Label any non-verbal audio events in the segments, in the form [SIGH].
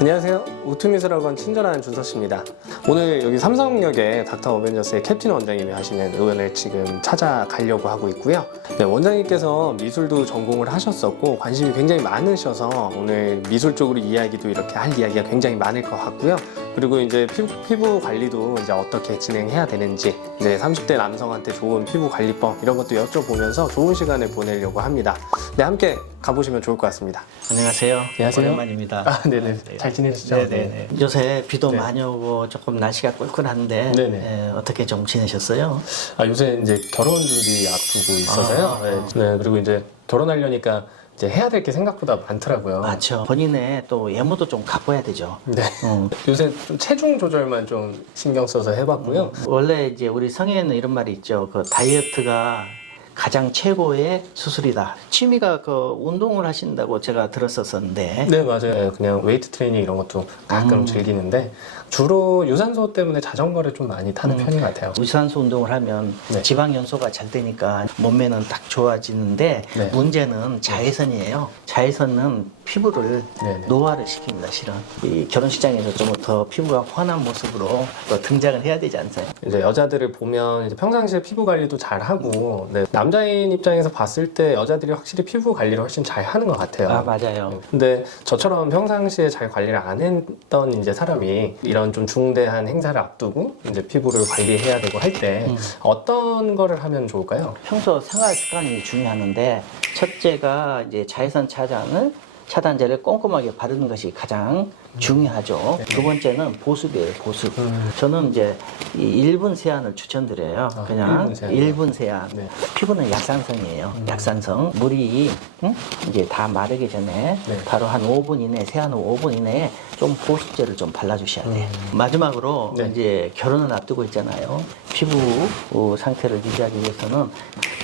안녕하세요. 우투미술학원 친절한 준서 씨입니다. 오늘 여기 삼성역에 닥터 어벤져스의 캡틴 원장님이 하시는 의원을 지금 찾아가려고 하고 있고요. 네, 원장님께서 미술도 전공을 하셨었고 관심이 굉장히 많으셔서 오늘 미술 쪽으로 이야기도 이렇게 할 이야기가 굉장히 많을 것 같고요. 그리고 이제 피부, 관리도 이제 어떻게 진행해야 되는지 이제 30대 남성한테 좋은 피부 관리법 이런 것도 여쭤보면서 좋은 시간을 보내려고 합니다. 네, 함께 가보시면 좋을 것 같습니다. 안녕하세요. 안녕하세요. 오랜만입니다. 아, 네네. 잘 지내시죠? 네네. 요새 비도 네. 많이 오고 조금 날씨가 꿀꿀한데 네네. 예, 어떻게 좀 지내셨어요? 아, 요새 이제 결혼 준비 앞두고 있어서요. 아. 네. 네, 그리고 이제 결혼하려니까 이제 해야 될 게 생각보다 많더라고요. 맞죠. 본인의 또 외모도 좀 가꿔야 되죠. 네. 음. 요새 좀 체중 조절만 좀 신경 써서 해봤고요. 원래 이제 우리 성에는 이런 말이 있죠. 그 다이어트가 가장 최고의 수술이다. 취미가 그 운동을 하신다고 제가 들었었는데 네, 맞아요. 그냥 웨이트 트레이닝 이런 것도 가끔 음. 즐기는데 주로 유산소 때문에 자전거를 좀 많이 타는 편인 것 같아요. 유산소 운동을 하면 네. 지방 연소가 잘 되니까 몸매는 딱 좋아지는데 네. 문제는 자외선이에요. 자외선은 피부를 네네. 노화를 시킵니다. 실은 이 결혼식장에서 좀 더 피부가 환한 모습으로 또 등장을 해야 되지 않나요? 이제 여자들을 보면 이제 평상시에 피부 관리도 잘 하고 네, 남자인 입장에서 봤을 때 여자들이 확실히 피부 관리를 훨씬 잘 하는 것 같아요. 아 맞아요. 근데 저처럼 평상시에 잘 관리를 안 했던 이제 사람이 이런 좀 중대한 행사를 앞두고 이제 피부를 관리해야 되고 할때 음. 어떤 거를 하면 좋을까요? 평소 생활 습관이 중요하는데 첫째가 이제 자외선 차단을 차단제를 꼼꼼하게 바르는 것이 가장 중요하죠. 두 번째는 보습이에요, 보습. 음. 저는 이제 이 1분 세안을 추천드려요. 아, 그냥 1분 세안. 1분 세안. 네. 피부는 약산성이에요. 음. 약산성. 물이 응? 이제 다 마르기 전에 네. 바로 한 5분 이내, 세안 후 5분 이내에 좀 보습제를 좀 발라주셔야 돼요. 마지막으로 네. 이제 결혼을 앞두고 있잖아요. 피부 어, 상태를 유지하기 위해서는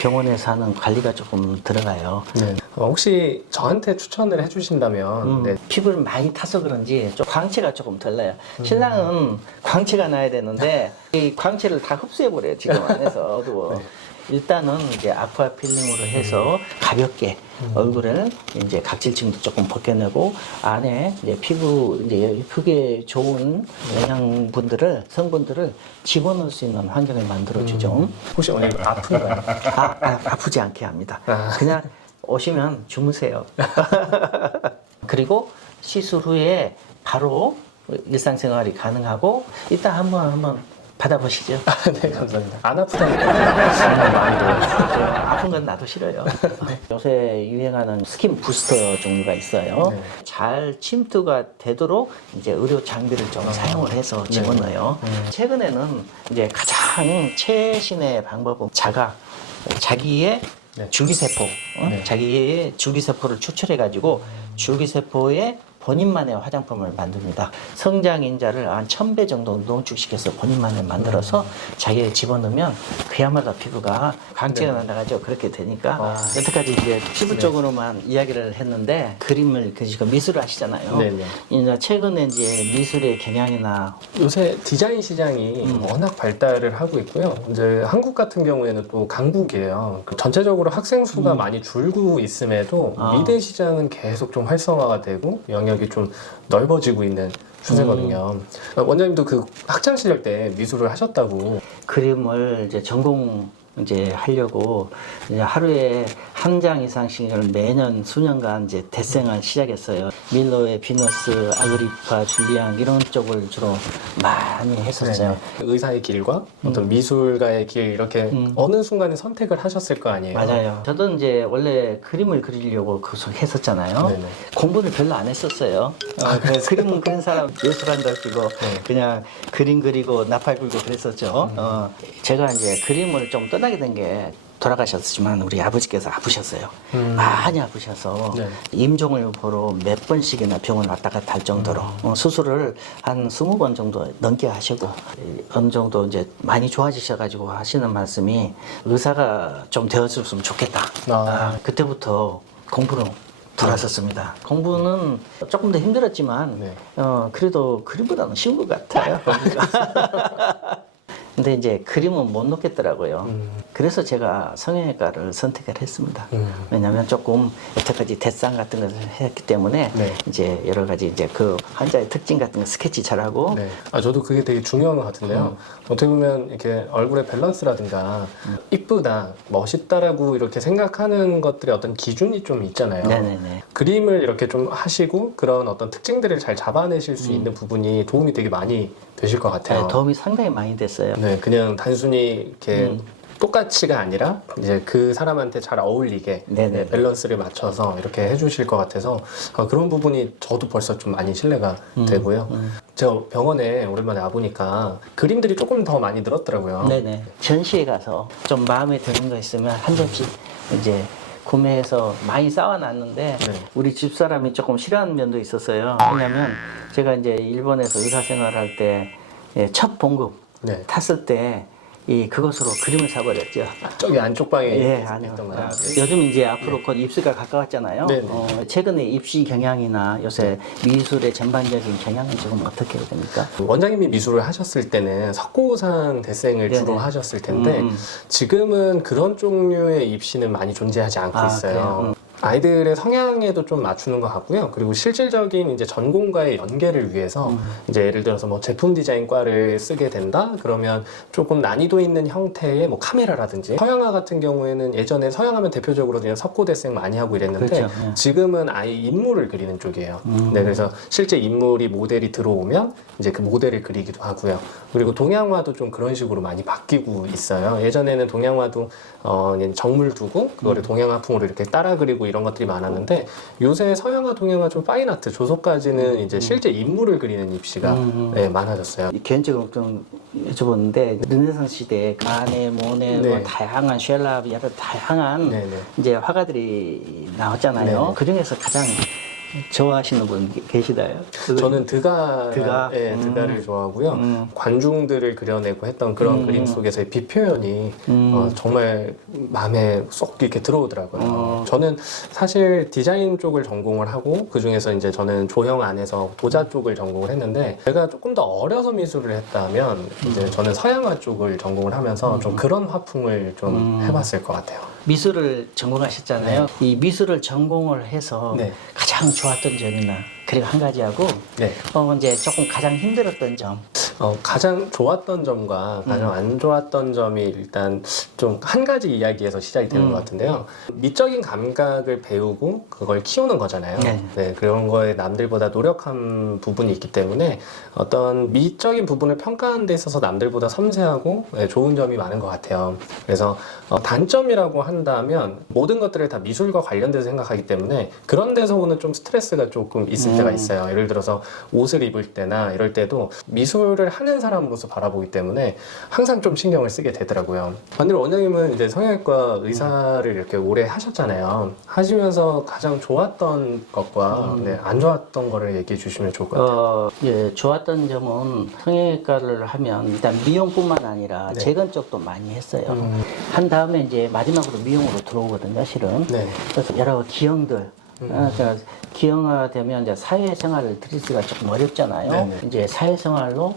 병원에서 하는 관리가 조금 들어가요. 네. 어, 혹시 저한테 추천을 해주신다면 음, 네. 피부를 많이 타서 그런지 좀 광채가 조금 덜 나요. 신랑은 광채가 나야 되는데 [LAUGHS] 이 광채를 다 흡수해 버려요. 지금 안에서 어두워. 일단은 이제 아쿠아 필링으로 해서 가볍게 얼굴을 이제 각질층도 조금 벗겨내고 안에 이제 피부 이제 피부에 좋은 영양분들을 성분들을 집어넣을 수 있는 환경을 만들어 주죠. 혹시 오늘 아픈가요? 아, 아, 아 프지 않게 합니다. 아. 그냥 오시면 주무세요. [LAUGHS] 그리고 시술 후에 바로 일상생활이 가능하고 이따 한번 한번 받아보시죠. 네, 감사합니다. 안 아프다니까 들어요. 아픈 건 나도 싫어요. [LAUGHS] 요새 유행하는 스킨 부스터 종류가 있어요. 네. 잘 침투가 되도록 이제 의료 장비를 좀 사용을 해서 집어넣어요. 최근에는 이제 가장 최신의 방법은 자가 자기의 네. 줄기세포, 어? 네. 자기의 줄기세포를 추출해가지고 줄기세포에 본인만의 화장품을 만듭니다. 성장 인자를 한 1000배 정도 농축시켜서 본인만의 만들어서 자기에 집어넣으면 그야말로 피부가 광채가 난다가죠. 그렇게 되니까 아. 여태까지 이제 피부 네. 쪽으로만 이야기를 했는데 그림을 그리고 미술을 하시잖아요. 네네. 이제 최근에 이제 미술의 경향이나 요새 디자인 시장이 음. 워낙 발달을 하고 있고요. 이제 한국 같은 경우에는 또 강국이에요. 그 전체적으로 학생 수가 많이 줄고 있음에도 음. 아. 미대 시장은 계속 좀 활성화가 되고 영 역이 좀 넓어지고 있는 추세거든요. 음. 원장님도 그 학창 시절 때 미술을 하셨다고. 그림을 이제 전공 이제 하려고 이제 하루에 한 장 이상씩을 매년 수년간 이제 대생을 시작했어요. 밀러의 비너스, 아그리파, 줄리앙 이런 쪽을 주로 많이 했었어요. 네네. 의사의 길과 어떤 미술가의 길 이렇게 음. 어느 순간에 선택을 하셨을 거 아니에요. 맞아요. 저도 이제 원래 그림을 그리려고 그 했었잖아요. 네네. 공부를 별로 안 했었어요. 어, 그래서 그림 그린 사람 예술한다 끼고 네. 그냥 그림 그리고 나팔 불고 그랬었죠. 어, 제가 이제 그림을 좀 떠 나게 된 게 돌아가셨지만 우리 아버지께서 아프셨어요. 음. 많이 아프셔서 네. 임종을 보러 몇 번씩이나 병원 왔다 갔다 할 정도로 어, 수술을 한 스무 번 정도 넘게 하시고 이, 어느 정도 이제 많이 좋아지셔가지고 하시는 말씀이 의사가 좀 되었으면 좋겠다. 아. 아, 그때부터 공부로 돌아섰습니다. 공부는 조금 더 힘들었지만 네. 어, 그래도 그림보다는 쉬운 것 같아요. [LAUGHS] 근데 이제 그림은 못 놓겠더라고요. 음. 그래서 제가 성형외과를 선택을 했습니다. 음. 왜냐하면 조금 여태까지 대상 같은 것을 했기 때문에 네. 이제 여러 가지 이제 그 환자의 특징 같은 거 스케치 잘하고 네. 아, 저도 그게 되게 중요한 것 같은데요. 어떻게 보면 이렇게 얼굴의 밸런스라든가 이쁘다, 멋있다라고 이렇게 생각하는 것들이 어떤 기준이 좀 있잖아요. 네네네. 그림을 이렇게 좀 하시고 그런 어떤 특징들을 잘 잡아내실 수 있는 부분이 도움이 되게 많이 되실 것 같아요. 네, 도움이 상당히 많이 됐어요. 네, 그냥 단순히 이렇게 음. 똑같이가 아니라 이제 그 사람한테 잘 어울리게 네네. 네, 밸런스를 맞춰서 이렇게 해주실 것 같아서 어, 그런 부분이 저도 벌써 좀 많이 신뢰가 음, 되고요. 제가 병원에 오랜만에 와보니까 그림들이 조금 더 많이 늘었더라고요. 네네. 전시회 가서 좀 마음에 드는 거 있으면 한 점씩 이제 구매해서 많이 쌓아놨는데 네. 우리 집 사람이 조금 싫어하는 면도 있었어요. 왜냐면 제가 이제 일본에서 의사 생활할 때 첫 봉급 네. 탔을 때 이 그것으로 그림을 사버렸죠. 저기 안쪽 방에 예, 아니요. 있던 거요. 아, 요즘 이제 앞으로 곧 입시가 가까웠잖아요. 네 네. 어, 최근에 입시 경향이나 요새 미술의 전반적인 경향은 지금 어떻게 됩니까? 원장님이 미술을 하셨을 때는 석고상 대생을 네네. 주로 하셨을 텐데 음. 지금은 그런 종류의 입시는 많이 존재하지 않고 아, 있어요. 그래요? 음. 아이들의 성향에도 좀 맞추는 것 같고요. 그리고 실질적인 이제 전공과의 연계를 위해서 음. 이제 예를 들어서 뭐 제품 디자인과를 쓰게 된다? 그러면 조금 난이도 있는 형태의 뭐 카메라라든지 서양화 같은 경우에는 예전에 서양하면 대표적으로 그냥 석고대생 많이 하고 이랬는데 그렇죠. 네. 지금은 아예 인물을 그리는 쪽이에요. 음. 네, 그래서 실제 인물이 모델이 들어오면 이제 그 모델을 그리기도 하고요. 그리고 동양화도 좀 그런 식으로 많이 바뀌고 있어요. 예전에는 동양화도 어, 정물 두고 음. 그거를 동양화풍으로 이렇게 따라 그리고 이런 것들이 많았는데 요새 서양화, 동양화 좀 파인아트 조소까지는 이제 실제 인물을 그리는 입시가 음. 네, 많아졌어요. 이 개인적으로 좀 여쭤보는데 르네상스 시대에 마네, 모네, 뭐 네. 다양한 쉘라 여러 다양한 네 네. 이제 화가들이 나왔잖아요. 네네. 그 중에서 가장 좋아하시는 분 계- 계시나요? 그- 저는 드가, 드가? 네, 음. 드가를 좋아하고요. 음. 관중들을 그려내고 했던 그런 음. 그림 속에서의 비 표현이 음. 어, 정말 마음에 쏙 이렇게 들어오더라고요. 어. 저는 사실 디자인 쪽을 전공을 하고 그 중에서 이제 저는 조형 안에서 도자 쪽을 전공을 했는데 제가 조금 더 어려서 미술을 했다면 이제 저는 서양화 쪽을 전공을 하면서 좀 그런 화풍을 좀 음. 해봤을 것 같아요. 미술을 전공하셨잖아요. 이 미술을 전공을 해서 네. 가장 좋았던 점이나 그리고 한 가지 하고 네. 어 이제 조금 가장 힘들었던 점. 어, 가장 좋았던 점과 가장 음. 안 좋았던 점이 일단 좀 한 가지 이야기에서 시작이 되는 음. 것 같은데요. 미적인 감각을 배우고 그걸 키우는 거잖아요. 네. 그런 거에 남들보다 노력한 부분이 있기 때문에 어떤 미적인 부분을 평가하는 데 있어서 남들보다 섬세하고 네, 좋은 점이 많은 것 같아요. 그래서 어, 단점이라고 한다면 모든 것들을 다 미술과 관련돼서 생각하기 때문에 그런 데서 오는 좀 스트레스가 조금 있을 때가 음. 있어요. 예를 들어서 옷을 입을 때나 이럴 때도 미술을 하는 사람으로서 바라보기 때문에 항상 좀 신경을 쓰게 되더라고요. 반대로 원장님은 이제 성형외과 의사를 이렇게 오래 하셨잖아요. 하시면서 가장 좋았던 것과 음. 네, 안 좋았던 거를 얘기해 주시면 좋을 것 같아요. 어, 예, 좋았던 점은 성형외과를 하면 일단 미용뿐만 아니라 네. 재건 쪽도 많이 했어요. 음. 한 다음에 이제 마지막으로 미용으로 들어오거든요, 실은. 네. 그래서 여러 기형들. 음. 어, 그러니까 기형화되면 이제 사회생활을 드리기가 조금 어렵잖아요. 네네. 이제 사회생활로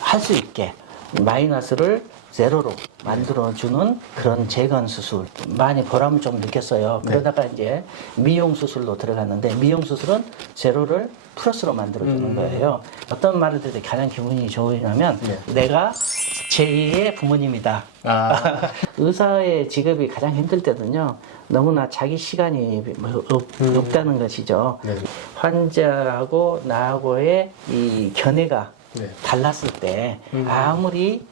할 수 있게 마이너스를 제로로 만들어주는 그런 재건 수술 많이 보람을 좀 느꼈어요. 네. 그러다가 이제 미용 수술로 들어갔는데 미용 수술은 제로를 플러스로 만들어주는 음. 거예요. 어떤 말을 들을 때 가장 기분이 좋으냐면 네. 내가 제2의 부모님이다. 아, [LAUGHS] 의사의 직업이 가장 힘들 때는요 너무나 자기 시간이 뭐 없, 음. 없다는 것이죠 네. 환자하고 나하고의 이 견해가 네. 달랐을 때 음. 아무리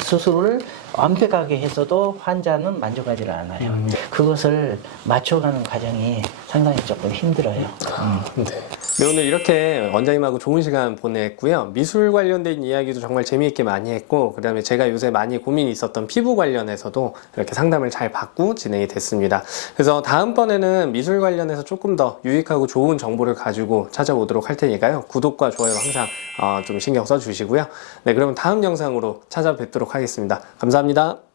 수술을 완벽하게 했어도 환자는 만족하지 않아요 음. 그것을 맞춰가는 과정이 상당히 조금 힘들어요 음. 네. 네, 오늘 이렇게 원장님하고 좋은 시간 보냈고요. 미술 관련된 이야기도 정말 재미있게 많이 했고, 그 다음에 제가 요새 많이 고민이 있었던 피부 관련해서도 이렇게 상담을 잘 받고 진행이 됐습니다. 그래서 다음번에는 미술 관련해서 조금 더 유익하고 좋은 정보를 가지고 찾아오도록 할 테니까요. 구독과 좋아요 항상 어, 좀 신경 써 주시고요. 네, 그러면 다음 영상으로 찾아뵙도록 하겠습니다. 감사합니다.